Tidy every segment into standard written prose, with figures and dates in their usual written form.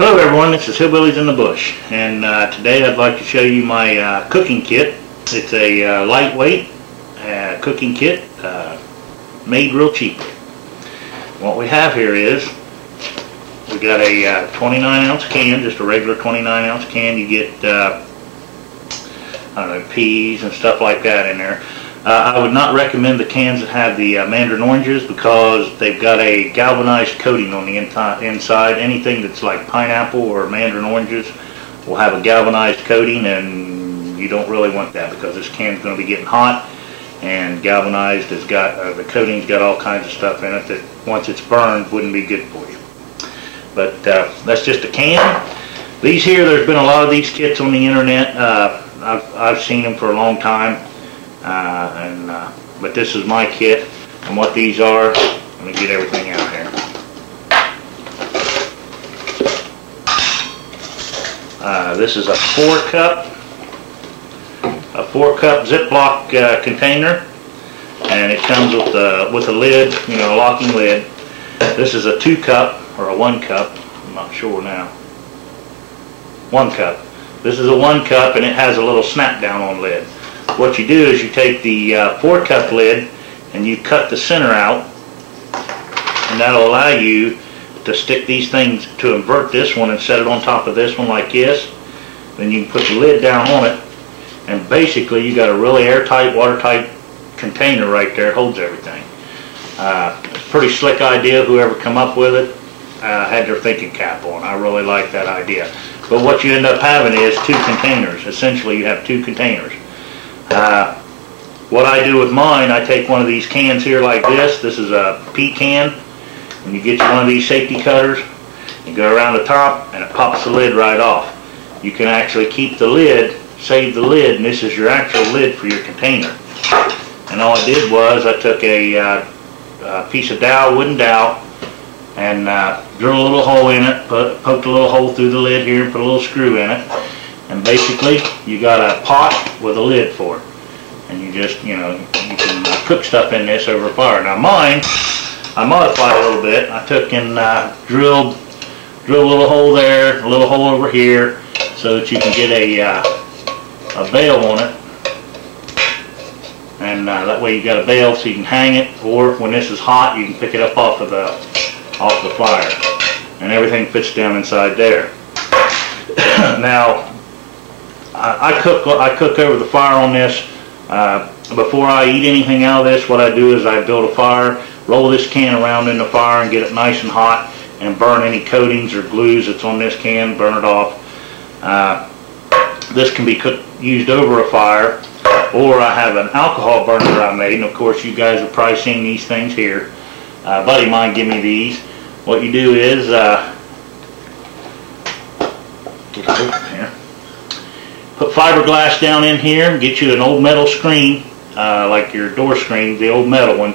Hello everyone, this is Hillbillies in the Bush, and today I'd like to show you my cooking kit. It's a lightweight cooking kit made real cheaply. What we have here is we got a 29-ounce can, just a regular 29-ounce can. You get I don't know, peas and stuff like that in there. I would not recommend the cans that have the mandarin oranges because they've got a galvanized coating on the inside. Anything that's like pineapple or mandarin oranges will have a galvanized coating, and you don't really want that because this can's going to be getting hot, and galvanized has got the coating's got all kinds of stuff in it that once it's burned wouldn't be good for you. But that's just a can. These here, there's been a lot of these kits on the internet. I've seen them for a long time. But this is my kit, and what these are, let me get everything out here. This is a 4-cup Ziploc container, and it comes with a lid, you know, a locking lid. This is a 2-cup or a 1-cup. I'm not sure now. 1 cup. This is a 1 cup, and it has a little snap down on lid. What you do is you take the 4-cup lid and you cut the center out, and that'll allow you to stick these things, to invert this one and set it on top of this one like this. Then you can put the lid down on it, and basically you got a really airtight, watertight container right there. It holds everything. It's a pretty slick idea. Whoever come up with it had their thinking cap on. I really like that idea. But what you end up having is 2 containers. Essentially you have 2 containers. What I do with mine, I take one of these cans here like this. This is a pea can, and you get you one of these safety cutters, you go around the top, and it pops the lid right off. You can actually keep the lid, save the lid, and this is your actual lid for your container. And all I did was I took a piece of dowel, wooden dowel, and drilled a little hole in it, poked a little hole through the lid here, and put a little screw in it. And basically, you got a pot with a lid for it. And you just, you know, you can cook stuff in this over fire. Now mine, I modified a little bit. I took and drilled a little hole there, a little hole over here, so that you can get a bail on it. And that way you got a bail so you can hang it, or when this is hot, you can pick it up off the fire. And everything fits down inside there. Now, I cook over the fire on this. Before I eat anything out of this, what I do is I build a fire, roll this can around in the fire and get it nice and hot, and burn any coatings or glues that's on this can, burn it off. This can be used over a fire, or I have an alcohol burner that I made, and of course you guys have probably seen these things here. A buddy of mine gave me these. What you do is, get it open here. Put fiberglass down in here and get you an old metal screen, like your door screen, the old metal one.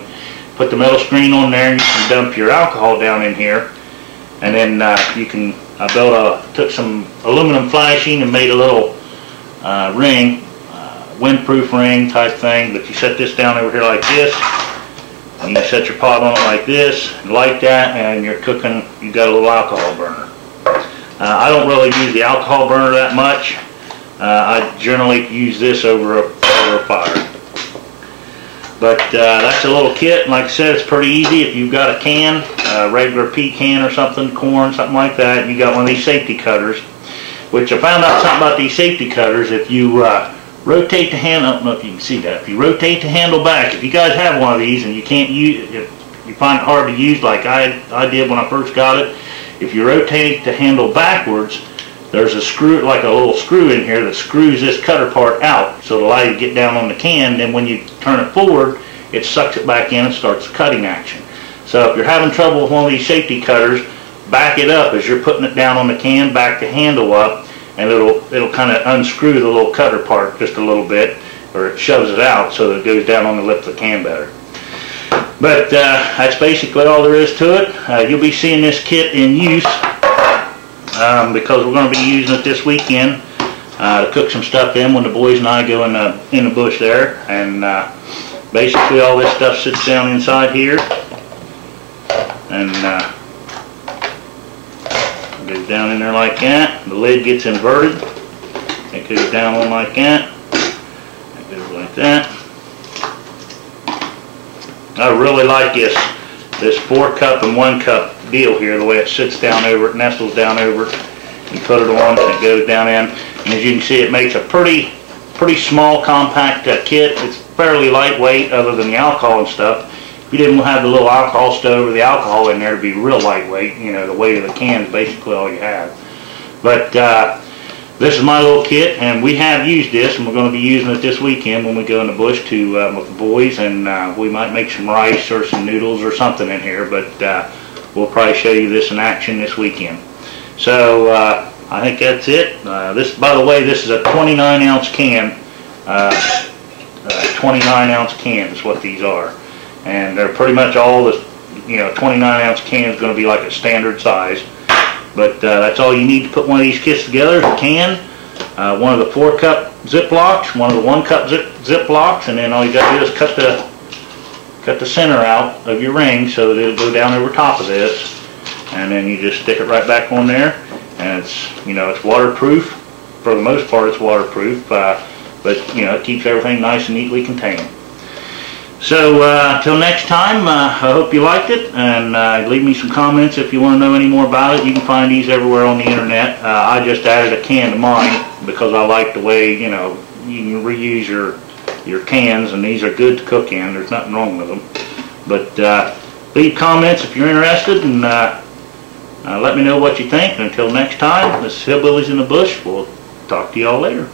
Put the metal screen on there, and you can dump your alcohol down in here. And then you can, took some aluminum flashing and made a little ring, windproof ring type thing. But you set this down over here like this, and you set your pot on it like this, and light that, and you're cooking. You got a little alcohol burner. I don't really use the alcohol burner that much. I generally use this over a fire. But that's a little kit, and like I said, it's pretty easy. If you've got a can, a regular pea can or something, corn, something like that, and you got one of these safety cutters, which I found out something about these safety cutters. If you rotate the handle, I don't know if you can see that, if you rotate the handle back, if you guys have one of these and you can't use it, if you find it hard to use like I did when I first got it, if you rotate the handle backwards, there's a screw, like a little screw in here that screws this cutter part out, so it'll allow you to get down on the can. Then when you turn it forward, it sucks it back in and starts cutting action. So if you're having trouble with one of these safety cutters, back it up as you're putting it down on the can, back the handle up, and it'll kind of unscrew the little cutter part just a little bit, or it shoves it out so that it goes down on the lip of the can better. But that's basically all there is to it. You'll be seeing this kit in use because we're going to be using it this weekend to cook some stuff in when the boys and I go in the bush there. And basically all this stuff sits down inside here, and It goes down in there like that. The lid gets inverted. It goes down on like that. It goes like that. I really like this 4 cup and 1 cup deal here, the way it sits down over it, nestles down over it. You put it on and it goes down in. And as you can see, it makes a pretty small, compact kit. It's fairly lightweight other than the alcohol and stuff. If you didn't have the little alcohol stove or the alcohol in there, it'd be real lightweight. You know, the weight of the can is basically all you have. But this is my little kit, and we have used this, and we're going to be using it this weekend when we go in the bush with the boys, and we might make some rice or some noodles or something in here, but we'll probably show you this in action this weekend. So I think that's it. This, by the way, this is a 29-ounce can. 29-ounce can is what these are, and they're pretty much all the 29-ounce can is going to be like a standard size. But that's all you need to put one of these kits together. A can, one of the 4-cup Ziplocs, one of the 1-cup Ziplocs, and then all you got to do is cut the center out of your ring so that it'll go down over top of this, and then you just stick it right back on there. And it's waterproof. For the most part, it's waterproof, but it keeps everything nice and neatly contained. So until next time, I hope you liked it, and leave me some comments if you want to know any more about it. You can find these everywhere on the internet. I just added a can to mine because I like the way you can reuse your cans, and these are good to cook in. There's nothing wrong with them. But leave comments if you're interested, and let me know what you think. And until next time, this is Hillbillies in the Bush. We'll talk to y'all later.